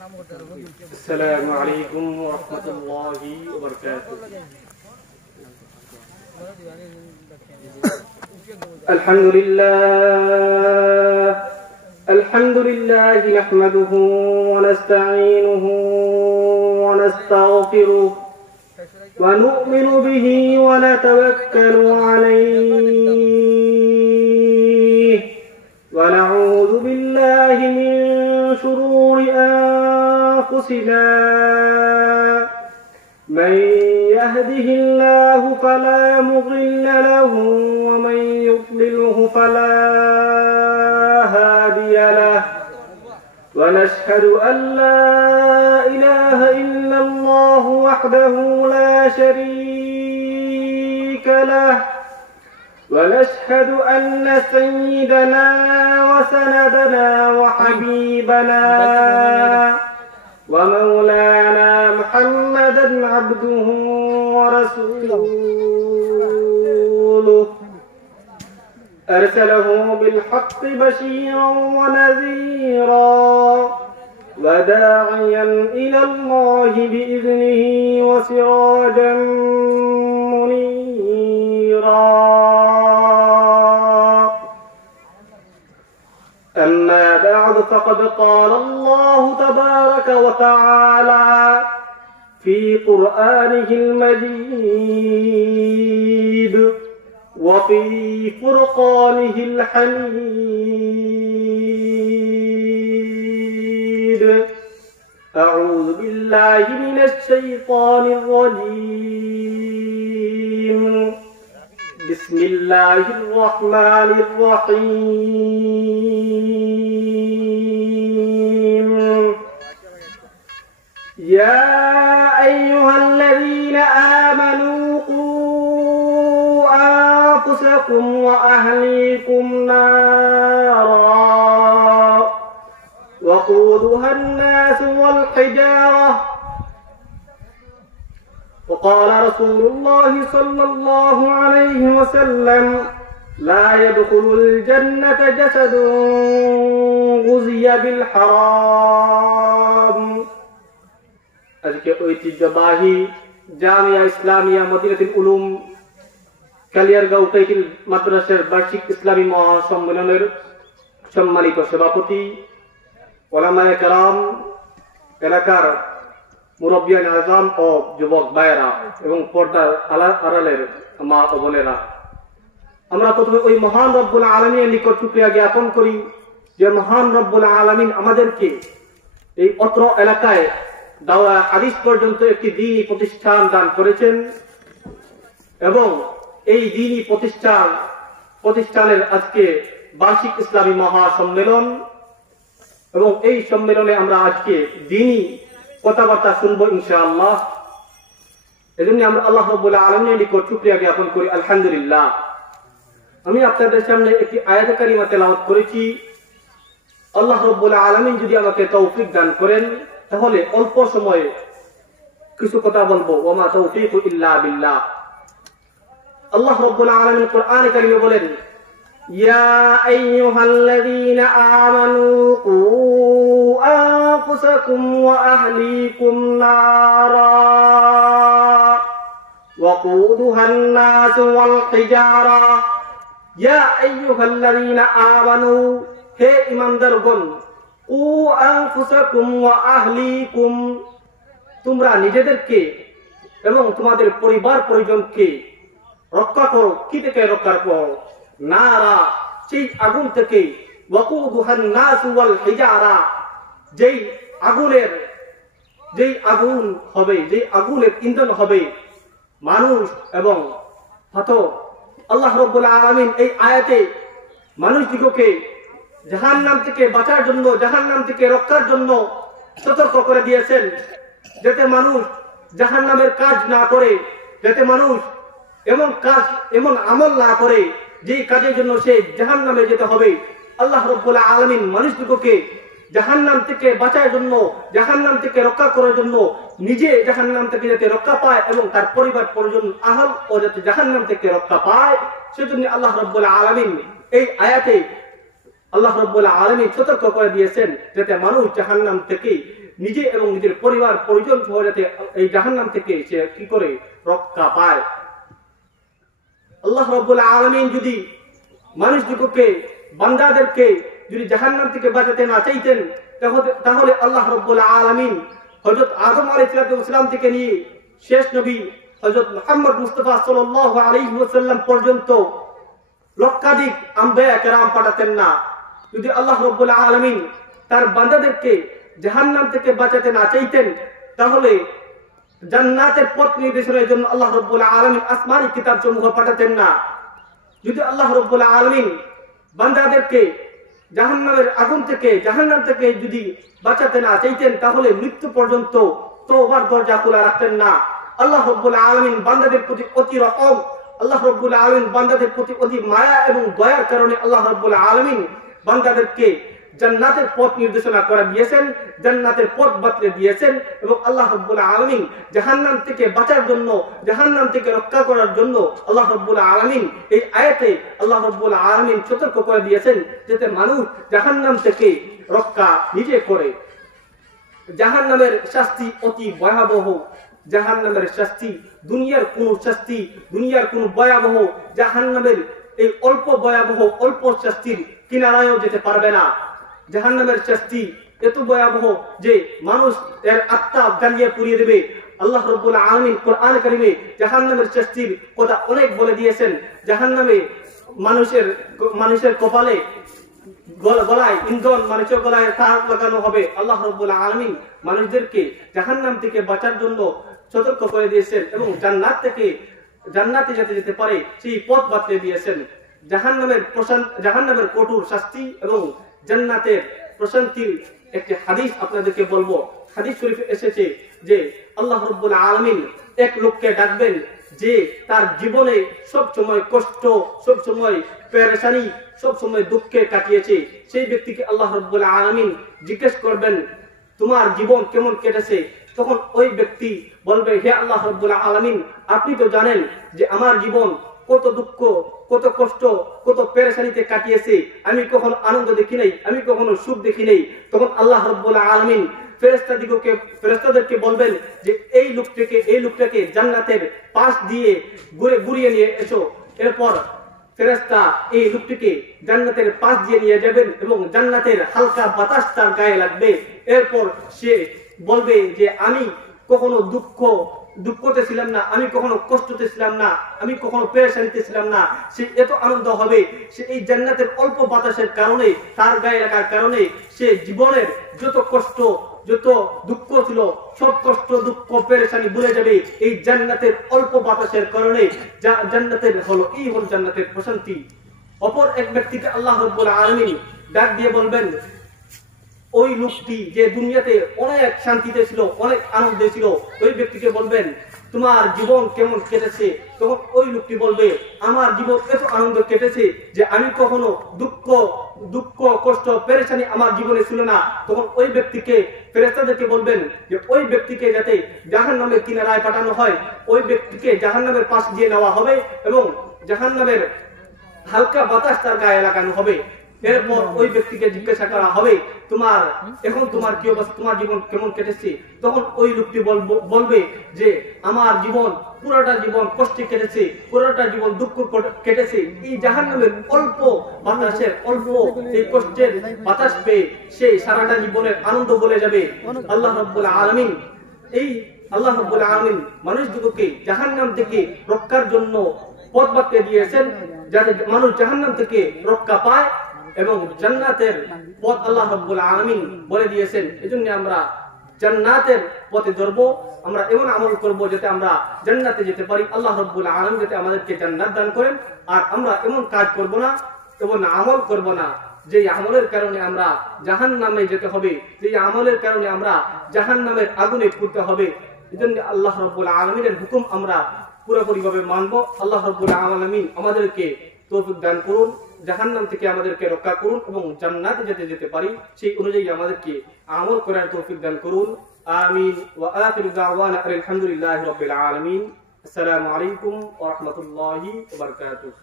السلام عليكم ورحمة الله وبركاته. الحمد لله نحمده ونستعينه ونستغفره ونؤمن به ونتوكل عليه ونعوذ بالله من شرور أنفسنا من يهده الله فلا مضل له ومن يضلله فلا هادي له ونشهد أن لا إله إلا الله وحده لا شريك له ونشهد أن سيدنا وسندنا وحبيبنا ومولانا محمدا عبده ورسوله أرسله بالحق بشيرا ونذيرا وداعيا إلى الله بإذنه وسراجا منيرا. أما بعد فقد قال الله تبارك وتعالى في قرآنه المجيد وفي فرقانه الحميد. أعوذ بالله من الشيطان الرجيم. بسم الله الرحمن الرحيم. يا أيها الذين آمنوا قوا أنفسكم وأهليكم نارا وقودها الناس والحجارة. وقال رسول الله صلى الله عليه وسلم لا يدخل الجنة جسد غزي بالحرام. আজকে ঐতিহ্যবাহী জামিয়া ইসলামিয়া মদিনাতুল উলুম কালিয়ারগাঁও টাইটেল মাদ্রাসার বার্ষিক ইসলামী মহাসম্মেলনের সম্মানিত সভাপতি, ওলামায়ে কেরাম, এলাকার মুরব্বিয়ান আজম ও যুবক ভাইয়েরা এবং পর্দার আড়ালের মা ও বোনেরা, আমরা প্রথমে ওই মহান রব্বুল আলামিনের নিকট শুকরিয়া জ্ঞাপন করি যে মহান রব্বুল আলামিন আমাদেরকে এই অত্র এলাকায় দাওয়া হাদিস পর্যন্ত একটি দ্বীনি প্রতিষ্ঠান দান করেছেন এবং এই দ্বীনি প্রতিষ্ঠানের আজকে বার্ষিক ইসলামী মহাসম্মেলন এবং এই সম্মেলনে আমরা আজকে দ্বীনি কথাবার্তা শুনবো ইনশাআল্লাহ। এজন্য আমরা আল্লাহ রাব্বুল আলামিনের নিকট শুকরিয়া জ্ঞাপন করি আলহামদুলিল্লাহ। আমি আপনাদের সামনে একটি আয়াত কারিমা তেলাওয়াত করেছি। আল্লাহ রাব্বুল আলামিন যদি আমাকে তৌফিক দান করেন তাহলে অল্প সময়ে কিছু কথা বলবো। ওয়া মা তাওফীকু ইল্লা বিল্লাহ। আল্লাহ রাব্বুল আলামিন কোরআনে কারিমে বলেন, ইয়া আইয়ুহাল্লাযীনা আমানু কু আনফুসাকুম ওয়া আহলিকুম নারা ওয়াকুদুহান নাস ওয়াল হিজারা। ইয়া আইয়ুহাল্লাযীনা আমানু, হে ঈমানদারগণ, কু আনফুসাকুম ওয়া আহলিকুম, তোমরা নিজেদেরকে এবং তোমাদের পরিবার পরিজনকে রক্ষা করো। কি থেকে রক্ষা করো? নারা, সেই আগুন থেকে। ওয়াকুদুহান নাস ওয়াল হিজারা, যেই আগুন হবে, যেই আগুনের ইন্ধন হবে মানুষ এবং পাথর। আল্লাহ রাব্বুল আলামিন এই আয়াতে মানুষদিগকে জাহান্নাম থেকে বাঁচার জন্য, জাহান্নাম থেকে রক্ষার জন্য সতর্ক করে দিয়েছেন, যাতে মানুষ জাহান্নামের কাজ না করে, যাতে মানুষ এমন আমল না করে যে কাজের জন্য সে জাহান্নামে যেতে হবে। আল্লাহ রাব্বুল আলামিন মানুষদিগকে জাহান্নাম থেকে বাঁচার জন্য, জাহান্নাম থেকে রক্ষা করার জন্য, নিজে জাহান্নাম থেকে যাতে রক্ষা পায় এবং তার পরিবার পরিজন আহল ও যাতে জাহান্নাম থেকে রক্ষা পায়, সেজন্য আল্লাহ রাব্বুল আলামিন এই আয়াতে আল্লাহ রাব্বুল আলামিন সতর্ক করে দিয়েছেন যাতে মানুষ জাহান্নাম থেকে নিজে এবং নিজের পরিবার পরিজন সহ যাতে এই জাহান্নাম থেকে সে কি করে রক্ষা পায়। আল্লাহ রাব্বুল আলামিন যদি মানুষ দিগকে বান্দাদেরকে যদি জাহান্নাম থেকে বাঁচাতে না চাইতেন তাহলে আল্লাহ রাব্বুল আলামিন হযরত আদম আলাইহিস সালাম থেকে নিয়ে শেষ নবী হযরত মুহাম্মদ মুস্তাফা সাল্লাল্লাহু আলাইহি ওয়াসাল্লাম পর্যন্ত লক্ষাধিক আম্বিয়া কেরাম পাঠাতেন না। যদি আল্লাহ রাব্বুল আলামিন তার বান্দাদেরকে জাহান্নাম থেকে বাঁচাতে না চাইতেন তাহলে জান্নাতের পথ নির্দেশনের জন্য আল্লাহ রাব্বুল আলামিন আসমানি কিতাবসমূহ পাঠাতেন না। যদি আল্লাহ রাব্বুল আলামিন বান্দাদেরকে জাহান্নামের আগুন থেকে জাহান্নাম থেকে যদি বাঁচাতে না চাইতেন তাহলে মৃত্যু পর্যন্ত তওবার দরজা খোলা রাখতেন না। আল্লাহ রাব্বুল আলামিন বান্দাদের প্রতি অতি রহম, আল্লাহ রাব্বুল আলামিন বান্দাদের প্রতি অতি মায়া এবং দয়ার কারণে আল্লাহ রাব্বুল আলামিন বান্দাদেরকে জান্নাতের পথ নির্দেশনা করে দিয়েছেন, জান্নাতের পথ বাতলে দিয়েছেন এবং আল্লাহ রাব্বুল আলামিন জাহান্নাম থেকে বাঁচার জন্য, জাহান্নাম থেকে রক্ষা করার জন্য আল্লাহ রাব্বুল আলামিন এই আয়াতে আল্লাহ রাব্বুল আলামিন সতর্ক করে দিয়েছেন যাতে মানুষ জাহান্নাম থেকে রক্ষা নিজে করে। জাহান্নামের শাস্তি অতি ভয়াবহ, জাহান্নামের শাস্তি দুনিয়ার কোন শাস্তি, দুনিয়ার কোন ভয়াবহ জাহান্নামের এই অল্প ভয়াবহ অল্প শাস্তির কিনারায়ও যেতে পারবে না। জাহান্নামের শাস্তি এত ভয়াবহ যে মানুষ এর আত্মা জ্বালিয়ে পুড়িয়ে দেবে। আল্লাহ রাব্বুল আলামিন কোরআন কারীমে জাহান্নামের শাস্তির কথা অনেক বলে দিয়েছেন। জাহান্নামে মানুষের কপালে গলায় ইন্ধন, মানুষের গলায় তার লাগানো হবে। আল্লাহ রাব্বুল আলামিন মানুষদেরকে জাহান্নাম থেকে বাঁচার জন্য সতর্ক করে দিয়েছেন এবং জান্নাতে যেতে পারে সেই পথ বাতলে দিয়েছেন। জাহান্নামের কঠোর শাস্তি এবং জান্নাতের প্রশান্তির একটি হাদিস আপনাদেরকে বলবো। হাদিস শরীফে এসেছে যে আল্লাহ রাব্বুল আলামিন এক লোককে ডাকবেন যে তার জীবনে সব সময় কষ্ট, সব সময় পেরেশানি, সব সময় দুঃখে কাটিয়েছে। সেই ব্যক্তিকে আল্লাহ রাব্বুল আলামিন জিজ্ঞেস করবেন তোমার জীবন কেমন কেটেছে? তখন ওই ব্যক্তি বলবে হে আল্লাহ রাব্বুল আলামিন, আপনি তো জানেন যে আমার জীবন কত দুঃখ, কত কষ্ট, কত পেরেশানিতে কাটিয়েছে। আমি কখনো আনন্দ দেখি নাই, আমি কখনো সুখ দেখি নাই। তখন আল্লাহ রাব্বুল আলামিন ফেরেশতাদেরকে বলবেন যে এই লোকটাকে জান্নাতের পাশ দিয়ে ঘুরিয়ে নিয়ে এসো। এরপর ফেরেশতা এই লোকটিকে জান্নাতের পাশ দিয়ে নিয়ে যাবেন এবং জান্নাতের হালকা বাতাস তার গায়ে লাগবে। এরপর সে বলবে যে আমি কখনো দুঃখতে ছিলাম না, আমি কখনো কষ্টতে ছিলাম না, আমি কখনো পেরেশানিতে ছিলাম না। সে এত আনন্দ হবে, সে এই জান্নাতের অল্প বাতাসের কারণে, তার গায়ে লাগার কারণে সে জীবনের যত কষ্ট, যত দুঃখ ছিল সব কষ্ট, দুঃখ, পেরেশানি ভুলে যাবে এই জান্নাতের অল্প বাতাসের কারণে। জান্নাতের এই হলো জান্নাতের প্রশান্তি। অপর এক ব্যক্তিকে আল্লাহ রাব্বুল আলামিন ডাক দিয়ে বলবেন ওই লোকটি যে দুনিয়াতে অনেক শান্তিতে ছিল, অনেক আনন্দে ছিল, ওই ব্যক্তিকে বলবেন তোমার জীবন কেমন কেটেছে? তখন ওই লোকটি বলবে আমার জীবন এত আনন্দ কেটেছে যে আমি কখনো দুঃখ কষ্ট পেরেশানি আমার জীবনে ছিল না। তখন ওই ব্যক্তিকে ফেরেশতাদেরকে বলবেন যে ওই ব্যক্তিকে যাতে জাহান্নামের কিনারায় পাঠানো হয়, ওই ব্যক্তিকে জাহান্নামের পাশ দিয়ে নেওয়া হবে এবং জাহান্নামের হালকা বাতাস তার গায়ে লাগানো হবে। এরপর ওই ব্যক্তিকে জিজ্ঞাসা করা হবে তোমার কি অবস্থা, তোমার জীবন কেমন কেটেছে? তখন ওই লোকটি বলবে যে আমার জীবন পুরোটা জীবন কষ্টে কেটেছে, পুরোটা জীবন দুঃখ কেটেছে। এই জাহান্নামের অল্প বাতাসের অল্প এই কষ্টের বাতাস পেয়ে সে সারাটা জীবনের আনন্দ বলে যাবে। আল্লাহ রাব্বুল আলামিন মানুষ দিগকে জাহান্নাম থেকে রক্ষার জন্য পথ বাতলে দিয়েছেন যাতে মানুষ জাহান্নাম থেকে রক্ষা পায় এবং জান্নাতের পথ আল্লাহ রাব্বুল আলামিন বলে দিয়েছেন। এজন্য আমরা জান্নাতের পথে ধরবো, আমরা এমন আমল করব যাতে আমরা জান্নাতে যেতে পারি। আল্লাহ রাব্বুল আলামিন যাতে আমাদেরকে জান্নাত দান করেন। আর আমরা এমন কাজ করব না, এমন আমল করব না যে আমলের কারণে আমরা জাহান্নামে যেতে হবে, যে আমলের কারণে আমরা জাহান্নামের আগুনে পুড়তে হবে। এজন্য আল্লাহ রাব্বুল আলামিনের হুকুম আমরা পুরোপুরিভাবে মানব। আল্লাহ রাব্বুল আলামিন আমাদেরকে তৌফিক দান করুন, জাহান্নাম থেকে আমাদেরকে রক্ষা করুন এবং জান্নাতে যেতে পারি সেই অনুযায়ী আমাদেরকে আমল করার তৌফিক দান করুন। আমিন। ওয়া আখিরু দাওয়ানা আলহামদুলিল্লাহি রাব্বিল আলামিন। আসসালামু আলাইকুম ওয়া রাহমাতুল্লাহি ওয়া বারাকাতুহু।